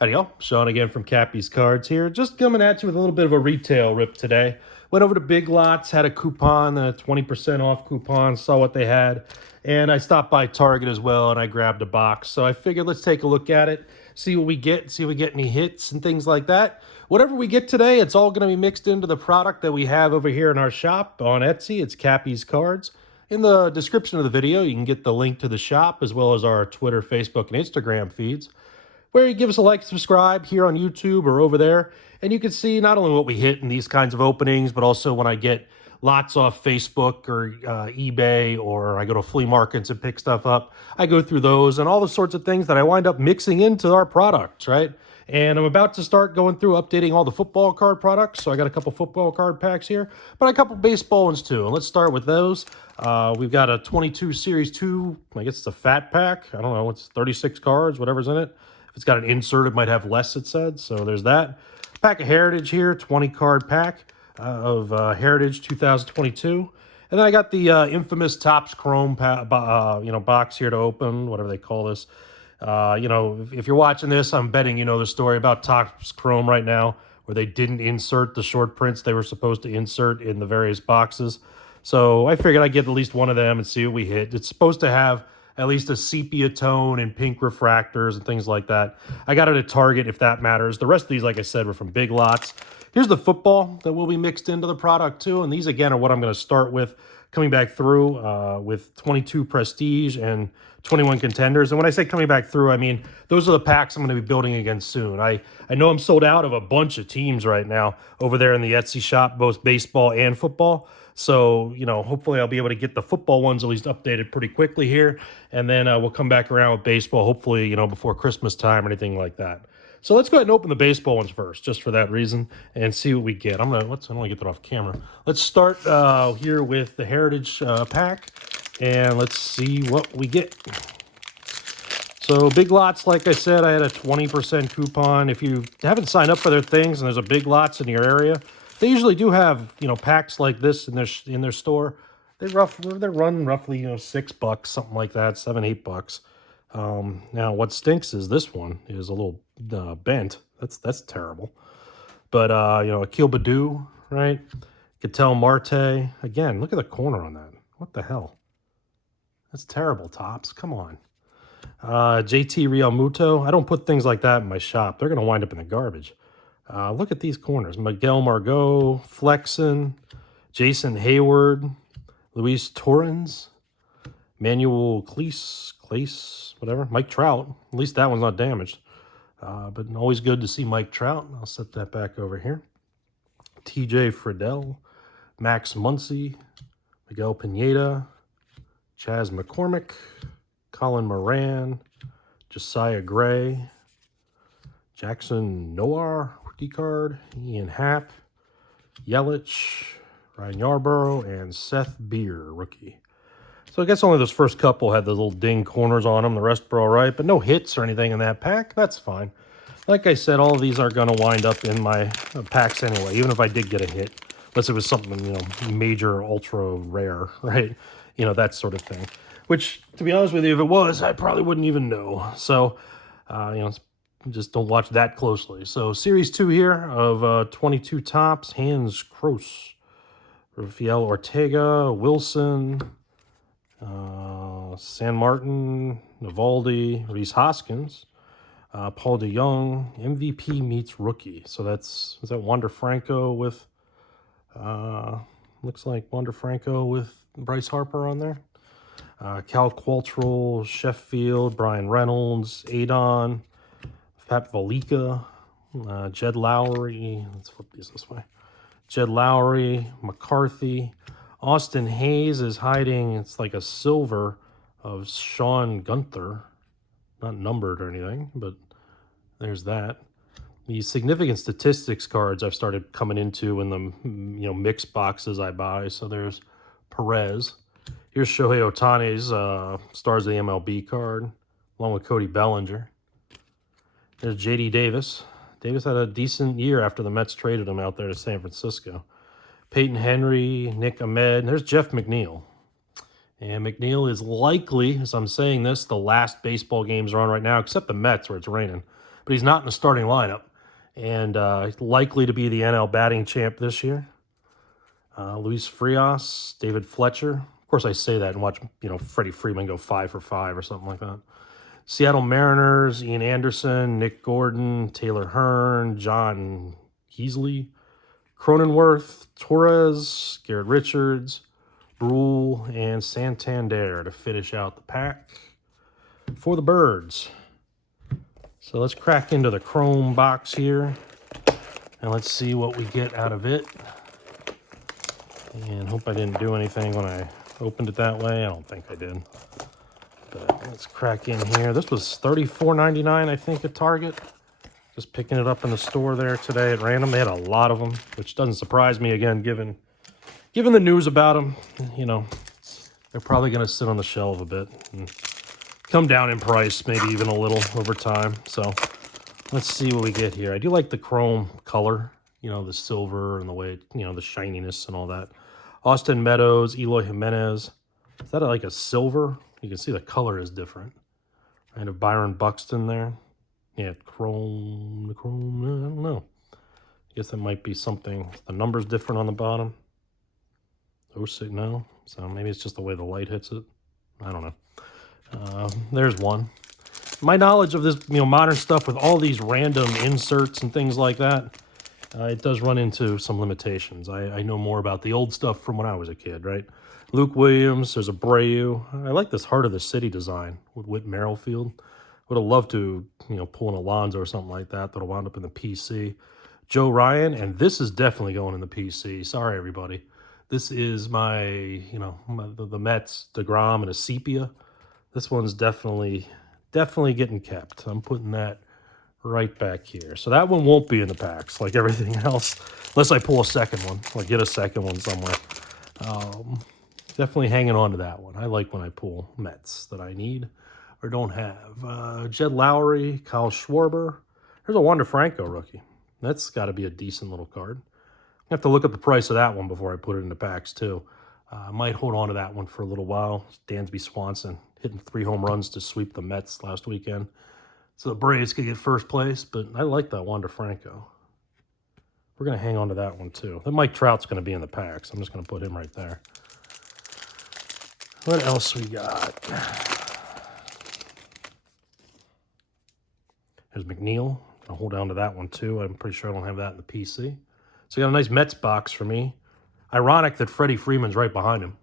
Howdy y'all, Sean again from Cappy's Cards here. Just coming at you with a little bit of a retail rip today. Went over to Big Lots, had a coupon, a 20% off coupon, saw what they had. And I stopped by Target as well and I grabbed a box. So I figured let's take a look at it, see what we get, see if we get any hits and things like that. Whatever we get today, it's all going to be mixed into the product that we have over here in our shop on Etsy. It's Cappy's Cards. In the description of the video, you can get the link to the shop as well as our Twitter, Facebook, and Instagram feeds, where you give us a like, subscribe here on YouTube or over there, and you can see not only what we hit in these kinds of openings, but also when I get lots off Facebook or eBay, or I go to flea markets and pick stuff up. I go through those and all the sorts of things that I wind up mixing into our products, right? And I'm about to start going through updating all the football card products. So I got a couple football card packs here, but a couple baseball ones too. And let's start with those. We've got a 22 Series 2, I guess it's a fat pack. I don't know, it's 36 cards, whatever's in it. If it's got an insert, it might have less, it said. So there's that. Pack of Heritage here, 20 card pack of Heritage 2022. And then I got the infamous Topps Chrome box here to open, whatever they call this. If you're watching this, I'm betting you know the story about Topps Chrome right now, where they didn't insert the short prints they were supposed to insert in the various boxes. So I figured I'd get at least one of them and see what we hit. It's supposed to have at least a sepia tone and pink refractors and things like that. I got it at Target if that matters. The rest of these, like I said, were from Big Lots. Here's the football that will be mixed into the product too. And these, again, are what I'm going to start with coming back through with 22 Prestige and 21 Contenders. And when I say coming back through, I mean, those are the packs I'm going to be building again soon. I know I'm sold out of a bunch of teams right now over there in the Etsy shop, both baseball and football. So, hopefully I'll be able to get the football ones at least updated pretty quickly here. And then we'll come back around with baseball, hopefully, before Christmas time or anything like that. So let's go ahead and open the baseball ones first, just for that reason, and see what we get. I don't want to get that off camera. Let's start here with the Heritage pack, and let's see what we get. So Big Lots, like I said, I had a 20% coupon. If you haven't signed up for their things and there's a Big Lots in your area, they usually do have, packs like this in their store. They run roughly, $6, something like that, $7, $8. Now what stinks is this one is a little bent. That's terrible. But Akil Baddoo, right? Ketel Marte. Again, look at the corner on that. What the hell? That's terrible, Topps. Come on. JT Realmuto. I don't put things like that in my shop. They're going to wind up in the garbage. Look at these corners. Miguel Margot, Flexen, Jason Hayward, Luis Torrens, Manuel Clace, whatever. Mike Trout. At least that one's not damaged. But always good to see Mike Trout. I'll set that back over here. TJ Friedel, Max Muncy, Miguel Pineda, Chaz McCormick, Colin Moran, Josiah Gray, Jackson Noir, rookie card, Ian Happ, Yelich, Ryan Yarborough, and Seth Beer, rookie. So I guess only those first couple had those little ding corners on them. The rest were all right, but no hits or anything in that pack. That's fine. Like I said, all of these are going to wind up in my packs anyway, even if I did get a hit, unless it was something, major, ultra rare, right? That sort of thing. Which, to be honest with you, if it was, I probably wouldn't even know. So, just don't watch that closely. So, Series 2 here of 22 Topps. Hans Kroos, Rafael Ortega, Wilson, San Martin, Navaldi, Reese Hoskins, Paul DeJong, MVP meets rookie. So is that Wander Franco with, looks like Wander Franco with Bryce Harper on there. Cal Qualtrough, Sheffield, Brian Reynolds, Adon, Pat Valika, Jed Lowry. Let's flip these this way. Jed Lowry, McCarthy. Austin Hayes is hiding. It's like a silver of Sean Gunther. Not numbered or anything, but there's that. The significant statistics cards I've started coming into in the mixed boxes I buy. So there's Perez. Here's Shohei Ohtani's Stars of the MLB card, along with Cody Bellinger. There's J.D. Davis. Davis had a decent year after the Mets traded him out there to San Francisco. Peyton Henry, Nick Ahmed. There's Jeff McNeil. And McNeil is likely, as I'm saying this, the last baseball games are on right now, except the Mets where it's raining. but he's not in the starting lineup. And likely to be the NL batting champ this year. Luis Frias, David Fletcher. Of course, I say that and watch, Freddie Freeman go 5 for 5 or something like that. Seattle Mariners, Ian Anderson, Nick Gordon, Taylor Hearn, John Heasley, Cronenworth, Torres, Garrett Richards, Brule, and Santander to finish out the pack for the Birds. So let's crack into the chrome box here, and let's see what we get out of it. And hope I didn't do anything when I opened it that way. I don't think I did. But let's crack in here. This was $34.99, I think, at Target. Just picking it up in the store there today at random. They had a lot of them, which doesn't surprise me, again, given the news about them. They're probably going to sit on the shelf a bit and come down in price, maybe even a little over time. So let's see what we get here. I do like the chrome color, the silver and the way, the shininess and all that. Austin Meadows, Eloy Jimenez. Is that like a silver? You can see the color is different. Kind of Byron Buxton there. Yeah, chrome, I don't know. I guess that might be something. The number's different on the bottom. Oh, no. So maybe it's just the way the light hits it. I don't know. There's one. My knowledge of this, modern stuff with all these random inserts and things like that, it does run into some limitations. I know more about the old stuff from when I was a kid, right? Luke Williams, there's Abreu. I like this Heart of the City design with Whit Merrifield. Would have loved to, pull an Alonso or something like that that'll wound up in the PC. Joe Ryan, and this is definitely going in the PC. Sorry, everybody. This is my, the Mets, DeGrom, and a sepia. This one's definitely getting kept. I'm putting that right back here. So that one won't be in the packs like everything else, unless I pull a second one or get a second one somewhere. Definitely hanging on to that one. I like when I pull Mets that I need or don't have. Jed Lowry, Kyle Schwarber. There's a Wander Franco rookie. That's got to be a decent little card. I have to look at the price of that one before I put it in the packs too. I might hold on to that one for a little while. Dansby Swanson hitting 3 home runs to sweep the Mets last weekend. So the Braves could get first place, but I like that Wander Franco. We're going to hang on to that one too. That Mike Trout's going to be in the packs. I'm just going to put him right there. What else we got? There's McNeil. I'll hold on to that one too. I'm pretty sure I don't have that in the PC. So you got a nice Mets box for me. Ironic that Freddie Freeman's right behind him.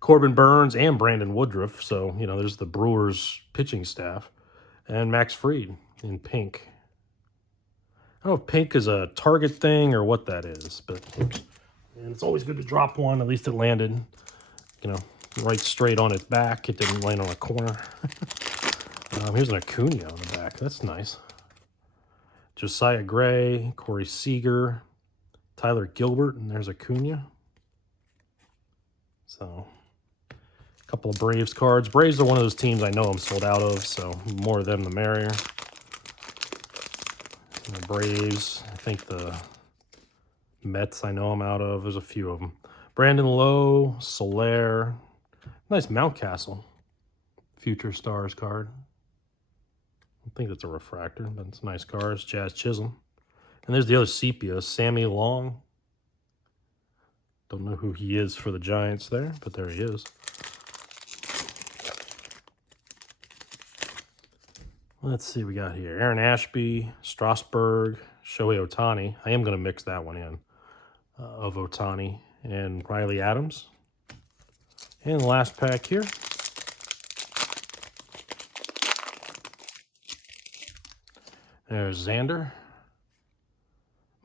Corbin Burns and Brandon Woodruff. So, there's the Brewers pitching staff. And Max Fried in pink. I don't know if pink is a Target thing or what that is, but and it's always good to drop one. At least it landed, right straight on its back. It didn't land on a corner. Here's an Acuna on the back. That's nice. Josiah Gray, Corey Seager, Tyler Gilbert, and there's Acuna. So, a couple of Braves cards. Braves are one of those teams I know I'm sold out of, so more of them the merrier. And the Braves, I think the Mets I know I'm out of. There's a few of them. Brandon Lowe, Soler. Nice Mountcastle Future Stars card. I think that's a refractor, but it's nice cards. Jazz Chisholm. And there's the other sepia, Sammy Long. Don't know who he is for the Giants there, but there he is. Let's see what we got here. Aaron Ashby, Strasburg, Shohei Ohtani. I am going to mix that one in of Ohtani and Riley Adams. And the last pack here. There's Xander,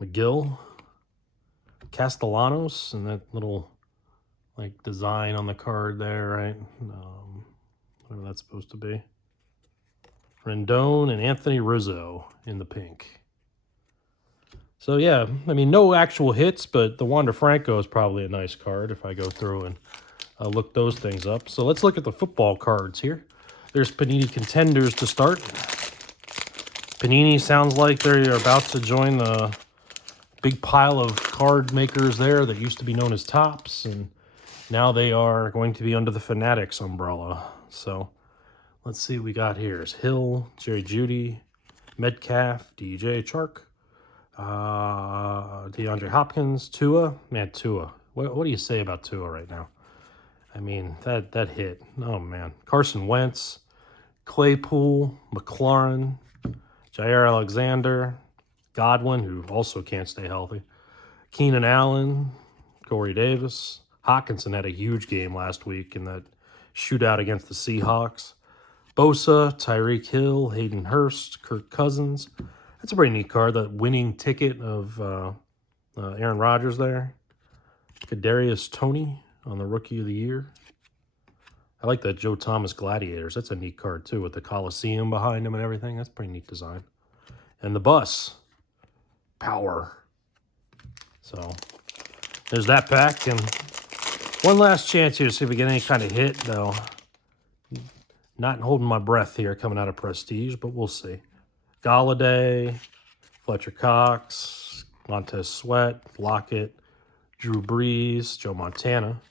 McGill, Castellanos, and that little design on the card there, right? Whatever that's supposed to be. Rendon and Anthony Rizzo in the pink. So yeah, no actual hits, but the Wander Franco is probably a nice card if I go through and look those things up. So let's look at the football cards here. There's Panini Contenders to start. Panini sounds like they're about to join the big pile of card makers there that used to be known as Topps, and now they are going to be under the Fanatics umbrella. So let's see what we got here. It's Hill, Jerry Jeudy, Metcalf, DJ Chark, DeAndre Hopkins, Tua. Man, Tua. What do you say about Tua right now? I mean, that hit. Oh, man. Carson Wentz, Claypool, McLaurin, Jair Alexander, Godwin, who also can't stay healthy, Keenan Allen, Corey Davis. Hawkinson had a huge game last week in that shootout against the Seahawks. Bosa, Tyreek Hill, Hayden Hurst, Kirk Cousins. That's a pretty neat card. The winning ticket of Aaron Rodgers there. Kadarius Toney on the Rookie of the Year. I like that Joe Thomas Gladiators. That's a neat card too with the Coliseum behind him and everything. That's a pretty neat design. And the bus. Power. So there's that pack. And one last chance here to see if we get any kind of hit, though. Not holding my breath here coming out of Prestige, but we'll see. Galladay, Fletcher Cox, Montez Sweat, Lockett, Drew Brees, Joe Montana,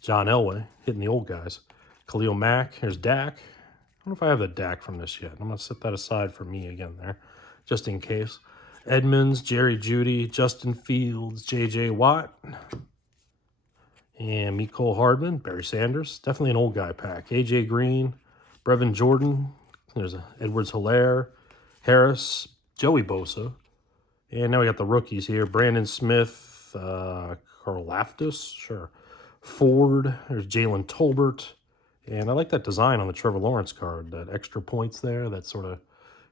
John Elway, hitting the old guys. Khalil Mack, here's Dak. I don't know if I have the Dak from this yet. I'm going to set that aside for me again there, just in case. Edmonds, Jerry Jeudy, Justin Fields, J.J. Watt, and Mecole Hardman, Barry Sanders. Definitely an old guy pack. A.J. Green, Brevin Jordan. There's Edwards-Helaire, Harris, Joey Bosa. And now we got the rookies here. Brandon Smith, Karlaftis, sure. Ford, there's Jalen Tolbert. And I like that design on the Trevor Lawrence card. That extra points there, that sort of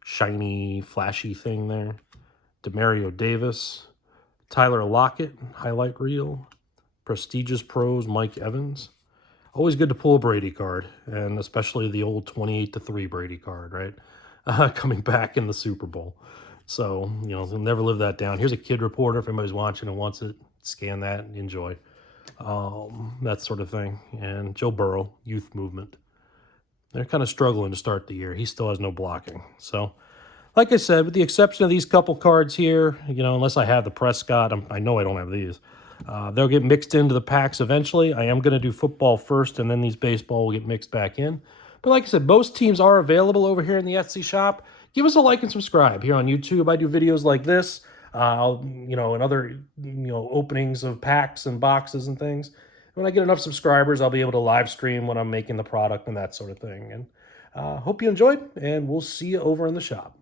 shiny, flashy thing there. Demario Davis, Tyler Lockett, highlight reel. Prestigious Pros, Mike Evans. Always good to pull a Brady card, and especially the old 28-3 Brady card, right? Coming back in the Super Bowl. So, they'll never live that down. Here's a kid reporter. If anybody's watching and wants it, scan that and enjoy. That sort of thing. And Joe Burrow, youth movement. They're kind of struggling to start the year. He still has no blocking. So, like I said, with the exception of these couple cards here, unless I have the Prescott, I know I don't have these. They'll get mixed into the packs eventually. I am going to do football first, and then these baseball will get mixed back in. But like I said, most teams are available over here in the Etsy shop. Give us a like and subscribe here on YouTube. I do videos like this, and other, openings of packs and boxes and things. When I get enough subscribers, I'll be able to live stream when I'm making the product and that sort of thing. And hope you enjoyed, and we'll see you over in the shop.